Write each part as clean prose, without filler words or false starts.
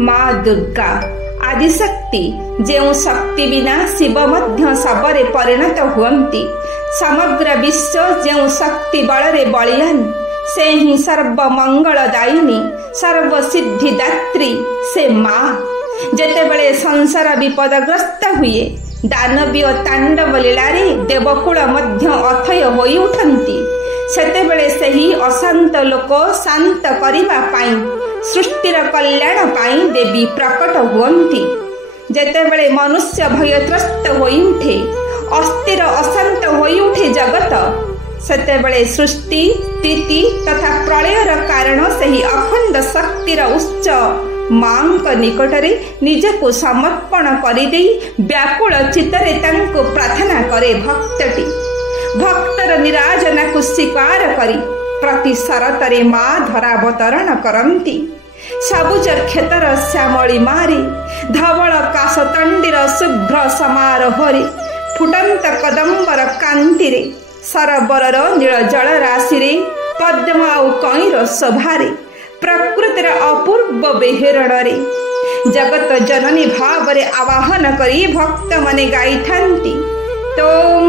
माँ दुर्गा आदिशक्ति जो शक्ति बिना शिव मध्य सबरे परिणत हुअंती। समग्र विश्व जो शक्ति बलरे बलियान से ही सर्व मंगलदायिनी सर्व सिद्धिदात्री से माँ। जेतेबेले संसार विपदग्रस्त हुए दानवीय तांडव लीलारे देवकुल मध्य अथय होई उठंती। सेतेबेले सही अशांत लोक शांत करिबा पाई सृष्टिर कल्याण पाई देवी प्रकट हुअंती। जेतेबेले मनुष्य भयत्रस्त होई उठे अस्थिर अशांत होई उठे जगत सेतेबेले सृष्टि स्थिति तथा प्रलयर कारण सही अखंड शक्तिर उच्च मां निकटरे निजको समर्पण करिदे व्याकुल चित्तरे तांको प्रार्थना करे भक्तटी। भक्तर निराजना को स्वीकार करी प्रति शरतरे माँ धरावतरण करंती। सबुजर क्षेतर श्यामली मारी धवल काशतंडीर शुभ्र समारोहरे फुटंत कदम्बर कांतिरे सरबरर नील जल राशिरे पद्म आउ कईर शोभारे प्रकृतिर अपूर्व बेहरणरे जगत जननी भावरे आवाहन करी भक्त मने गाइथांती। तोम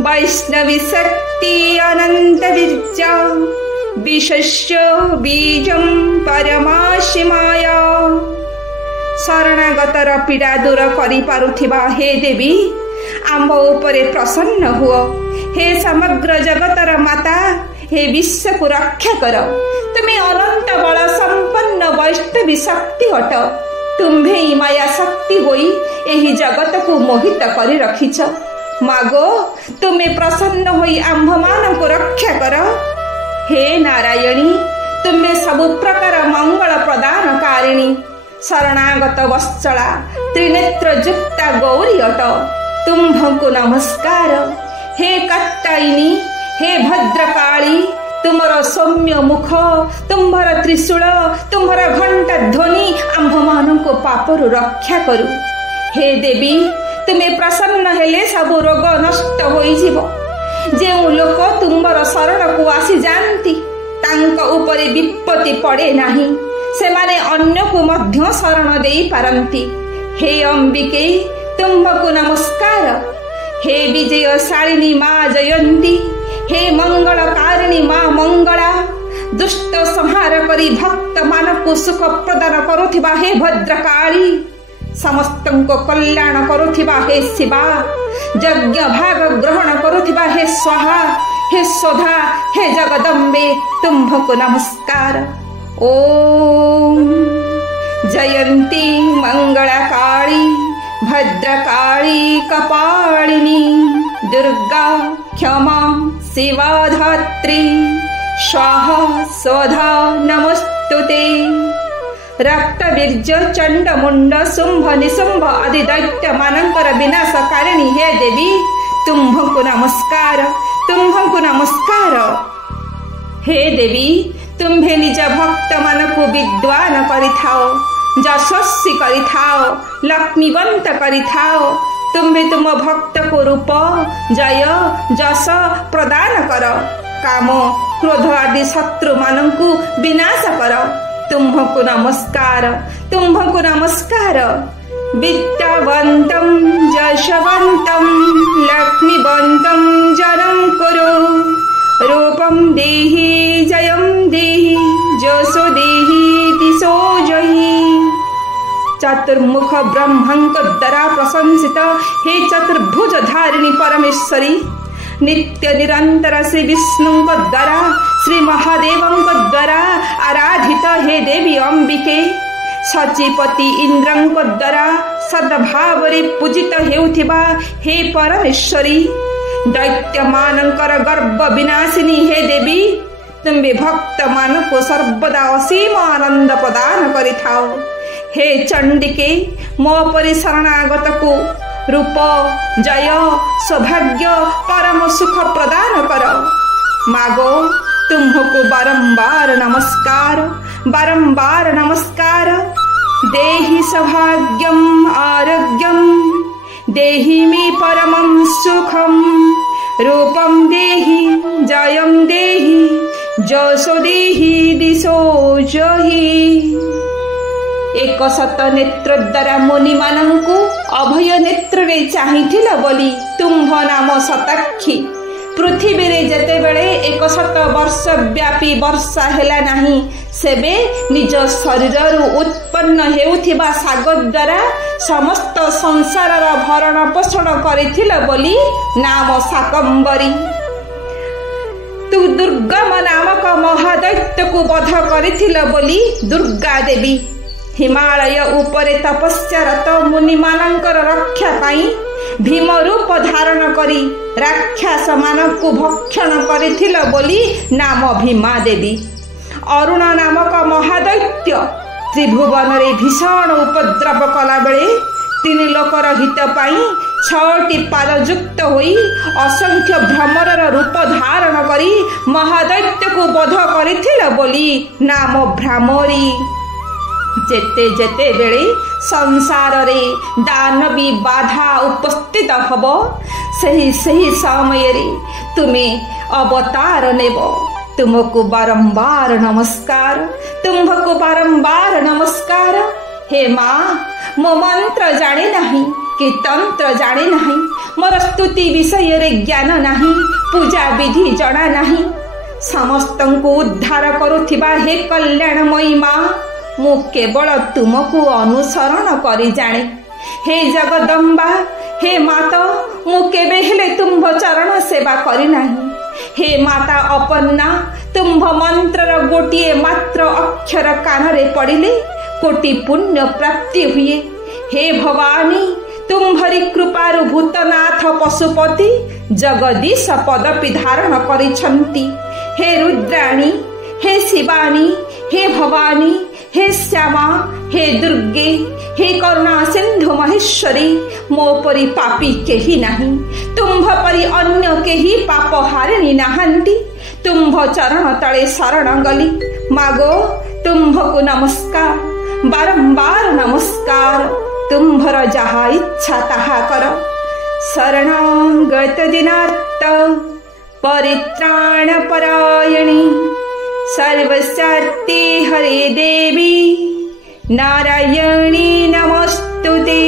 वैष्णवी शक्ति अनंत विद्या विशस्य बीजं परमाशिमाया। शरणागतर पीड़ा दूर करि पारुथिबा हे देवी आम उपरे प्रसन्न हुओ। हे समग्र जगतर माता हे विश्व को रक्षा कर। तुम्हें अनंत बल संपन्न वैष्णवी शक्ति हट। तुम्हें ही माया शक्ति होई एही जगत को मोहित करी रखिछ। मागो तुम्हें प्रसन्न होई आंभ मान को रक्षा कर। हे नारायणी तुम्हें सबु प्रकार मंगल प्रदान कारिणी शरणागत वत्सला त्रिनेत्र युक्ता गौरी अट। तुम्भको नमस्कार। हे कात्यायिनी हे भद्रकाली तुमर सौम्य मुख तुम्भर त्रिशूल तुम्भर घंटा ध्वनि आंभ मान को पापरु रक्षा करू। हे देवी तुम्हें प्रसन्न हेले सबु रोग नष्ट होई जीवो। जो लोक तुम्बर शरण को आसी जानती तांक उपरे विपत्ति पड़े नाही से माने अन्य को मध्य शरण देई पारंती। हे अंबिके तुम्भको नमस्कार। हे विजयशालिनी माँ जयंती हे मंगलकारिणी माँ मंगला दुष्ट संहार करी भक्त मानक सुख प्रदान करुथिबा हे भद्रकाली समस्तंको कल्याण करुथिबा हे शिवा यज्ञ भाग ग्रहण करुथिबा हे स्वाहा हे स्वधा हे जगदम्बे तुम्भको नमस्कार। ओम जयंती मंगलकाली भद्रकाली कपालिनी दुर्गा क्षमा शिवा धात्री स्वाहा स्वधा नमस्तुते। रक्तबीर्ज चंड मुंड शुंभ निशुंभ आदि दैत्य मानंकर विनाशकारिणी हे देवी तुम्भको नमस्कार तुम्भको नमस्कार। हे देवी तुम्भे निज भक्त मानकु विद्वान करिथाओ यशस्वी करिथाओ लक्ष्मीवंत करिथाओ। तुम्भे तुम भक्त को रूप जय जस प्रदान कर काम क्रोध आदि शत्रु मानंकु विनाश कर। तुम्भको नमस्कार तुम्भको नमस्कार। विद्यावंतं यशवंतं लक्ष्मीवंतं जनं कुरु रूपं देहि जयं देहि जसो देहि दिशो जहि। चतुर्मुख ब्रह्मंक द्वारा प्रशंसित हे चतुर्भुज धारिणी परमेश्वरी नित्य निरंतर श्री विष्णुंक द्वारा श्री महादेवंक द्वारा आराधित हे देवी अंबिके सचिपति इंद्रंक द्वारा सद्भावरे पूजित हेउथिबा हे परमेश्वरी दैत्य मानंकर गर्भ विनाशिनी हे देवी तुम्बे भक्त मान को सर्वदा असीम आनंद प्रदान करिथाओ। हे चंडिके मो परि शरणागत को रूप जय सौभाग्य परम सुख प्रदान कर। मागो तुम्हको बारंबार नमस्कार बारंबार नमस्कार। देहि सौभाग्यम आरोग्यम देहि मे परमं सुखम रूपम देहि जयं देहि जसो देहि दिशो जहि। ଏକ ଶତ ନେତ୍ର ଦ୍ୱାରା ମୁନିମାନଙ୍କୁ ଅଭୟ ନେତ୍ରରେ ଚାହିଁଥିଲ ବୋଲି ତୁମ୍ଭ ନାମ ଶତାକ୍ଷୀ। ପୃଥିବୀରେ ଯେତେବେଳେ 100 ବର୍ଷ ବ୍ୟାପୀ ବର୍ଷା ହେଲା ନାହିଁ, ସେବେ ନିଜ ଶରୀରରୁ ଉତ୍ପନ୍ନ ହେଉଥିବା ଶାଗ ଦ୍ୱାରା ସମସ୍ତ ସଂସାରର ଭରଣ ପୋଷଣ କରିଥିଲ ବୋଲି ନାମ ଶାକମ୍ବରୀ। ତୁ ଦୁର୍ଗମ ନାମକ ମହାଦୈତ୍ୟକୁ ବଧ କରିଥିଲ ବୋଲି ଦୁର୍ଗା ଦେବୀ। ହିମାଳୟ ଉପରେ ତପସ୍ୟାରତ ମୁନିମାନଙ୍କର ରକ୍ଷା ପାଇଁ ଭୀମ ରୂପ ଧାରଣ କରି ରାକ୍ଷସ ମାନଙ୍କୁ ଭକ୍ଷଣ କରିଥିଲ ବୋଲି ନାମ ଭୀମା ଦେବୀ। ଅରୁଣ ନାମକ ମହାଦୈତ୍ୟ ତ୍ରିଭୁବନରେ ଭୀଷଣ ଉପଦ୍ରବ କଲାବେଳେ 3 ଲୋକର ହିତ ପାଇଁ 6ଟି ପାଦ ଯୁକ୍ତ ହୋଇ ଅସଂଖ୍ୟ ଭ୍ରମରର ରୂପ ଧାରଣ କରି ମହାଦୈତ୍ୟକୁ ବଧ କରିଥିଲ ବୋଲି ନାମ ଭ୍ରାମରୀ। ଯେତେବେଳେ ସଂସାରରେ ଦାନବୀ ବାଧା ଉପସ୍ଥିତ ହବ, ସେହି ସମୟରେ ତୁମେ ଅବତାର ନେବ। ତୁମକୁ ବାରମ୍ବାର ନମସ୍କାର, ତୁମ୍ଭକୁ ବାରମ୍ବାର ନମସ୍କାର। ହେ ମା, ମୋ ମନ୍ତ୍ର ଜାଣେ ନାହିଁ କି ତନ୍ତ୍ର ଜାଣେ ନାହିଁ, ମୋର ସ୍ତୁତି ବିଷୟରେ ଜ୍ଞାନ ନାହିଁ, ପୂଜା ବିଧି ଜଣା ନାହିଁ। ସମସ୍ତଙ୍କୁ ଉଦ୍ଧାର କରୁଥିବା ହେ କଲ୍ୟାଣମୟୀ ମା, ମୁଁ କେବଳ ତୁମକୁ ଅନୁସରଣ କରି ଜାଣେ। ହେ ଜଗଦମ୍ବା, ହେ ମାତା, ମୁଁ କେବେ ହେଲେ ତୁମ୍ଭ ଚରଣ ସେବା କରିନାହିଁ। ହେ ମାତା ଅପର୍ଣ୍ଣା, ତୁମ୍ଭ ମନ୍ତ୍ରର ଗୋଟିଏ ମାତ୍ର ଅକ୍ଷର କାନରେ ପଡ଼ିଲେ କୋଟି ପୁଣ୍ୟ ପ୍ରାପ୍ତି ହୁଏ। ହେ ଭବାନୀ, ତୁମ୍ଭରି କୃପାରୁ ଭୂତନାଥ ପଶୁପତି ଜଗଦୀଶ ପଦପି ଧାରଣ କରିଛନ୍ତି। ହେ ରୁଦ୍ରାଣୀ, ହେ ଶିବାନୀ, ହେ ଭବାନୀ, ହେ ଶ୍ୟାମା, ହେ ଦୁର୍ଗେ, ହେ କରୁଣା ସିନ୍ଧୁ ମହେଶ୍ୱରୀ, ମୋ ପରି ପାପୀ କେହି ନାହିଁ, ତୁମ୍ଭ ପରି ଅନ୍ୟ କେହି ପାପ ହାରିଣୀ ନାହାନ୍ତି। ତୁମ୍ଭ ଚରଣ ତଳେ ଶରଣ ଗଲି। ମାଗୋ, ତୁମ୍ଭକୁ ନମସ୍କାର, ବାରମ୍ବାର ନମସ୍କାର। ତୁମ୍ଭର ଯାହା ଇଚ୍ଛା ତାହା କର। ଶରଣାଗତ ଦିନାର୍ତ୍ତ ପରିତ୍ରାଣ ପରାୟଣୀ सर्वशक्ति हरे देवी नारायणी नमस्तुते।